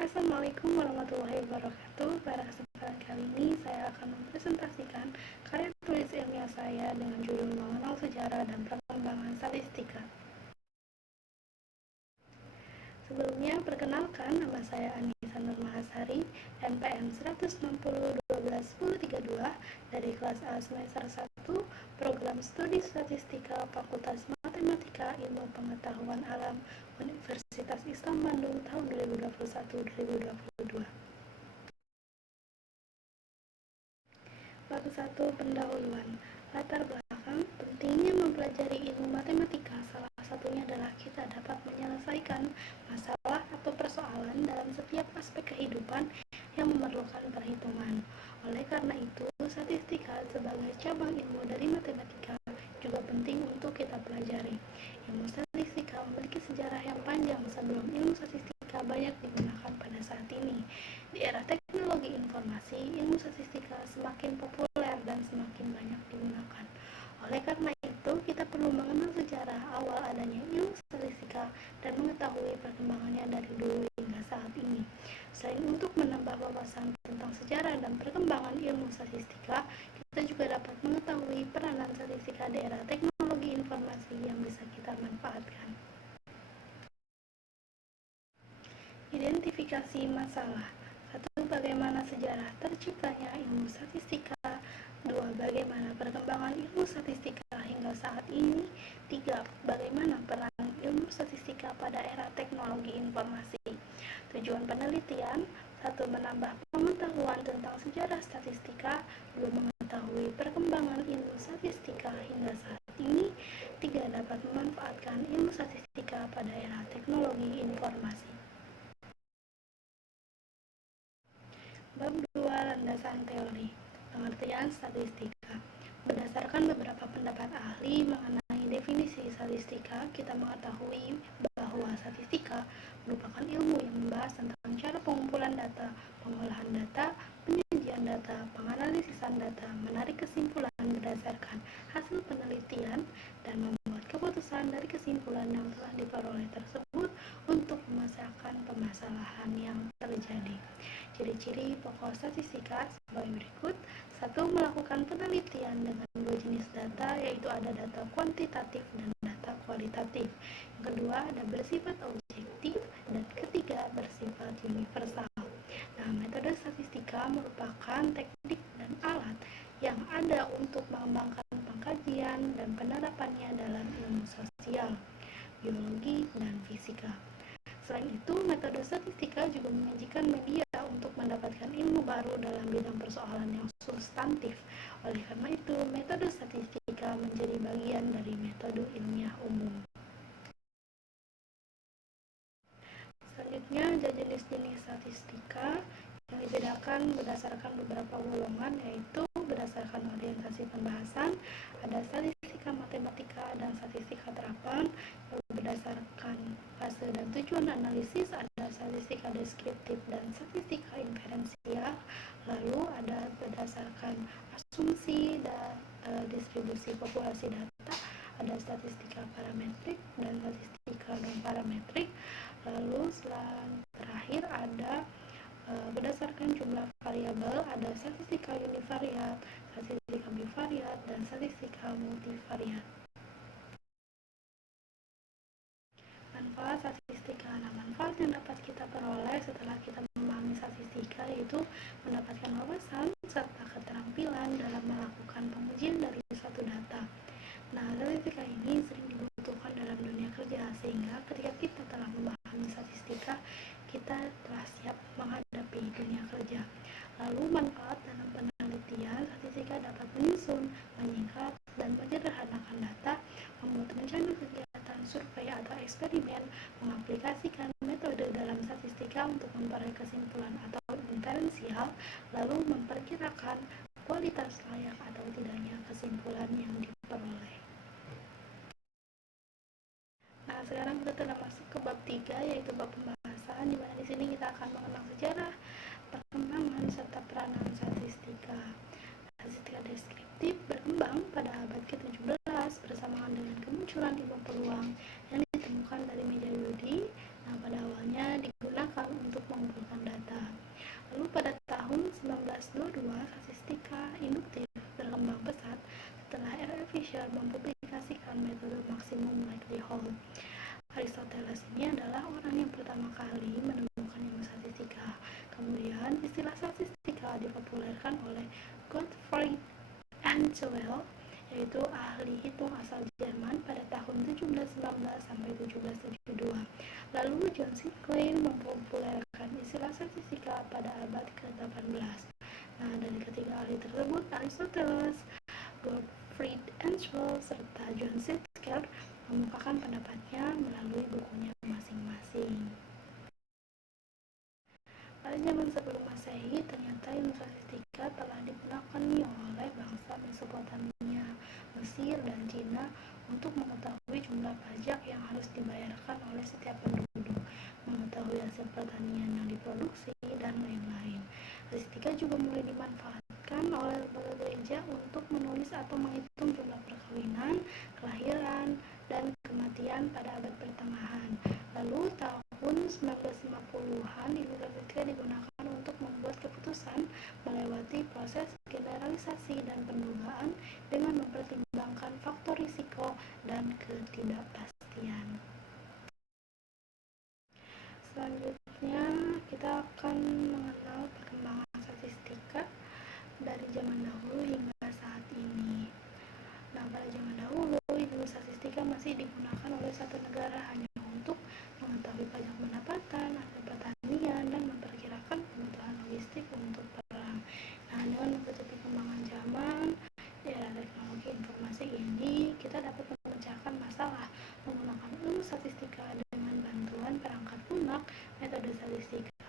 Assalamualaikum warahmatullahi wabarakatuh. Pada kesempatan kali ini saya akan mempresentasikan karya tulis ilmiah saya dengan judul Mengenal Sejarah dan Perkembangan Statistika. Sebelumnya, perkenalkan, nama saya Anissa Nurmahasari, NPM 160121032 dari kelas A semester 1, Program Studi Statistika Fakultas Matematika Ilmu Pengetahuan Alam Universitas Islam Bandung tahun 2021-2022. Bab 1. Pendahuluan. Latar belakang. Pentingnya mempelajari ilmu matematika salah satunya adalah kita dapat menyelesaikan masalah atau persoalan dalam setiap aspek kehidupan yang memerlukan perhitungan. Oleh karena itu, statistika sebagai cabang ilmu dari matematika juga penting untuk kita pelajari. Ilmu statistika memiliki sejarah yang panjang sebelum ilmu statistika banyak digunakan pada saat ini. Di era teknologi informasi, ilmu statistika semakin populer dan semakin banyak digunakan. Oleh karena itu, kita perlu mengenal sejarah awal adanya ilmu statistika dan mengetahui perkembangannya dari dulu hingga saat ini. Selain untuk menambah wawasan tentang sejarah dan perkembangan ilmu statistika, kita juga dapat mengetahui peranan statistika di era teknologi informasi yang bisa kita manfaatkan. Identifikasi masalah. 1. Bagaimana sejarah terciptanya ilmu statistika. 2. Bagaimana perkembangan ilmu statistika hingga saat ini. 3. Bagaimana peran ilmu statistika pada era teknologi informasi. Tujuan penelitian. 1. Menambah pengetahuan tentang sejarah statistika. 2. Mengetahui perkembangan ilmu statistika hingga saat ini. 3. Dapat memanfaatkan ilmu statistika pada era teknologi informasi. Bab 2. Landasan teori. Pengertian statistika. Berdasarkan beberapa pendapat ahli mengenai definisi statistika, kita mengetahui bahwa statistika merupakan ilmu yang membahas tentang cara pengumpulan data, pengolahan data, penyajian data, penganalisisan data, menarik kesimpulan berdasarkan hasil penelitian, dan membuat keputusan dari kesimpulan yang telah diperoleh tersebut untuk memecahkan permasalahan yang terjadi. Ciri-ciri pokok statistika sebagai berikut. 1. Melakukan penelitian dengan dua jenis data, yaitu ada data kuantitatif dan data kualitatif. Yang kedua, ada bersifat objektif, dan ketiga, bersifat universal. Metode statistika merupakan teknik dan alat yang ada untuk mengembangkan pengkajian dan penerapannya dalam ilmu sosial, biologi, dan fisika. Selain itu, metode statistika juga menyajikan media untuk mendapatkan ilmu baru dalam bidang persoalan yang substantif. Oleh karena itu, metode statistika menjadi bagian dari metode ilmiah umum. Selanjutnya, ada jenis-jenis statistika yang dibedakan berdasarkan beberapa golongan, yaitu berdasarkan orientasi pembahasan, ada statistika matematika dan statistika terapan. Berdasarkan fase dan tujuan analisis, ada statistika deskriptif dan statistika inferensial. Lalu ada berdasarkan asumsi dan distribusi populasi data, ada statistika parametrik dan statistika non parametrik. Lalu terakhir ada berdasarkan jumlah variabel, ada statistika univariat, statistika bivariat, dan statistika multivariat. Manfaat statistika. Manfaat yang dapat kita peroleh setelah kita memahami statistika yaitu mendapatkan wawasan serta keterampilan dalam melakukan pengujian dari suatu data. Statistika ini sering dibutuhkan dalam dunia kerja, sehingga ketika kita telah memahami statistika, kita telah siap menghadapi dunia kerja. Lalu manfaat dalam penelitian, statistika dapat menyusun, menyingkat, dan menyederhanakan data, membuat rencana kegiatan survei atau eksperimen, mengaplikasikan metode dalam statistika untuk memperoleh kesimpulan atau inferensial, lalu memperkirakan kualitas layak atau tidaknya kesimpulan yang diperoleh. Sekarang kita telah masuk ke bab 3, yaitu bab pembahasan, di mana di sini kita akan mengenal sejarah, perkembangan, serta peranan statistika. Statistika deskriptif berkembang pada abad ke-17 bersamaan dengan kemunculan ilmu peluang yang ditemukan dari meja Yudi. Pada awalnya digunakan untuk mengumpulkan 1922, statistika induktif berkembang pesat setelah R. Fisher mempublikasikan metode maksimum likelihood. Aristoteles ini adalah orang yang pertama kali menemukan ilmu statistika. Kemudian, istilah statistika dipopulerkan oleh Gottfried Eichel, yaitu ahli hitung asal Jerman pada tahun 1719 sampai 1772. Lalu John Sinclair mempopulerkan istilah statistika pada abad ke-18. Nah, dari ketiga ahli tersebut, Aristoteles, Gottfried Eichel, serta John Sinclair mengemukakan pendapatnya melalui bukunya masing-masing. Pada zaman sebelum Masehi, ternyata ilmu statistika telah digunakan oleh bangsa Mesopotamia, Mesir, dan Cina untuk mengetahui jumlah pajak yang harus dibayarkan oleh setiap penduduk, mengetahui hasil pertanian yang diproduksi, dan lain-lain. Statistika juga mulai dimanfaatkan oleh lembaga gereja untuk menulis atau menghitung jumlah perkawinan, kelahiran, dan kematian pada abad pertengahan. Lalu tahun 1950-an ilmu statistika digunakan untuk membuat keputusan melewati proses generalisasi dan pendugaan dengan mempertimbangkan faktor risiko dan ketidakpastian. Selanjutnya kita akan mengenal perkembangan statistika dari zaman dahulu hingga saat ini. Nah, pada zaman dahulu ilmu statistika masih digunakan oleh satu negara hanya untuk mengetahui pajak pendapatan, hasil pertanian, dan memperkirakan kebutuhan logistik untuk perang. Nah, dengan mengikuti perkembangan zaman di era teknologi informasi ini, kita dapat memecahkan masalah menggunakan ilmu statistika dengan bantuan perangkat lunak metode statistika,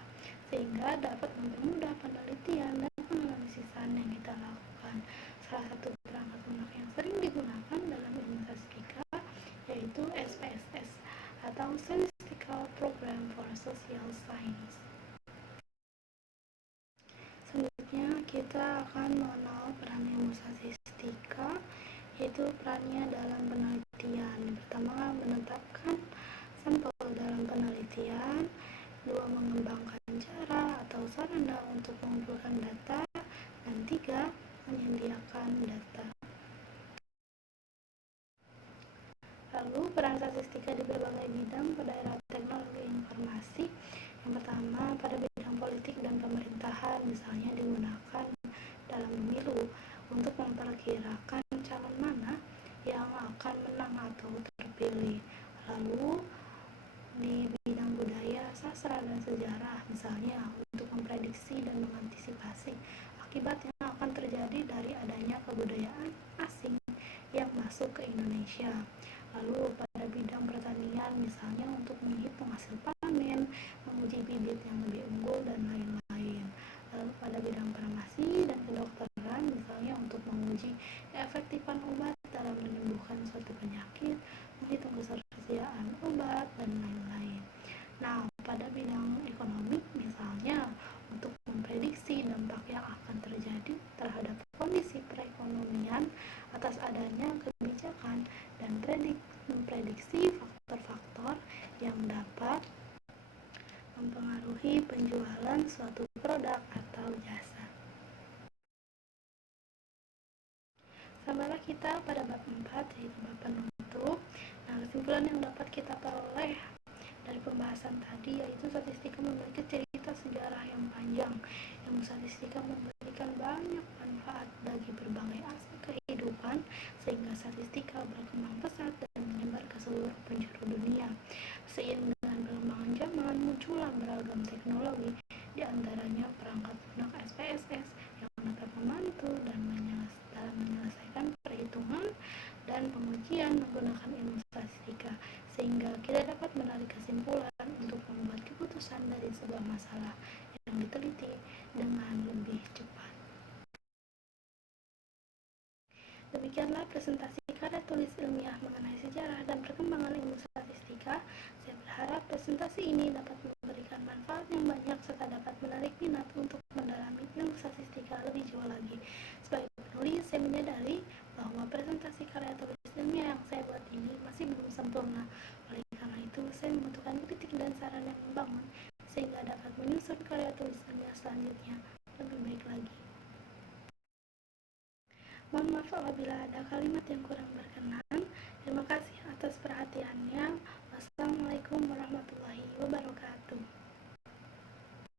sehingga dapat mempermudah penelitian dan penganalisan yang kita lakukan. Salah satu perangkat lunak yang sering digunakan dalam ilmu statistika yaitu SPSS atau Statistical Program for Social Science. Selanjutnya kita akan mengenal peran ilmu statistika, yaitu perannya dalam penelitian. Pertama, menetapkan sampel dalam penelitian. Dua, mengembangkan cara atau sarana untuk mengumpulkan data. Dan tiga, menyediakan data. Lalu peran statistika di berbagai bidang pada era teknologi informasi. Yang pertama, pada bidang politik dan pemerintahan, misalnya digunakan dalam pemilu untuk memperkirakan calon mana yang akan menang atau terpilih. Lalu di bidang budaya, sastra, dan sejarah, misalnya untuk memprediksi dan mengantisipasi akibat yang akan terjadi dari adanya kebudayaan asing yang masuk ke Indonesia. Lalu pada bidang pertanian, misalnya untuk menghitung hasil panen, menguji bibit yang lebih unggul, dan lain-lain. Lalu pada bidang farmasi dan kedokteran, misalnya untuk menguji keefektifan obat dalam menyembuhkan suatu penyakit, menghitung ketersediaan obat, dan lain-lain. Nah, pada bidang ekonomi, misalnya untuk memprediksi dampak yang akan terjadi terhadap kondisi perekonomian atas adanya kebijakan dan memprediksi faktor-faktor yang dapat mempengaruhi penjualan suatu produk atau jasa. Sampailah kita pada bab 4, yaitu bab penutup. Nah, kesimpulan yang dapat kita peroleh dari pembahasan tadi yaitu statistika memiliki cerita sejarah yang panjang. Ilmu statistika memberikan banyak manfaat bagi berbagai aspek kehidupan, sehingga statistika berkembang pesat dan menyebar ke seluruh penjuru dunia. Seiring dengan perkembangan zaman, muncullah beragam teknologi, di antaranya perangkat lunak SPSS yang dapat membantu dalam menyelesaikan perhitungan dan pengujian menggunakan ilmu statistika, sehingga kita dapat menarik kesimpulan untuk membuat keputusan dari sebuah masalah yang diteliti dengan lebih cepat. Demikianlah presentasi karya tulis ilmiah mengenai sejarah dan perkembangan ilmu statistika. Saya berharap presentasi ini dapat memberikan manfaat yang banyak serta dapat menarik minat untuk mendalami ilmu statistika lebih jauh lagi. Sebagai penulis, saya menyadari bahwa presentasi karya tulis ilmiah yang saya buat ini masih belum sempurna. Oleh karena itu, saya membutuhkan kritik dan saran yang membangun sehingga dapat menyusun karya tulis ilmiah selanjutnya lebih baik lagi. Mohon maaf apabila ada kalimat yang kurang berkenan. Terima kasih atas perhatiannya.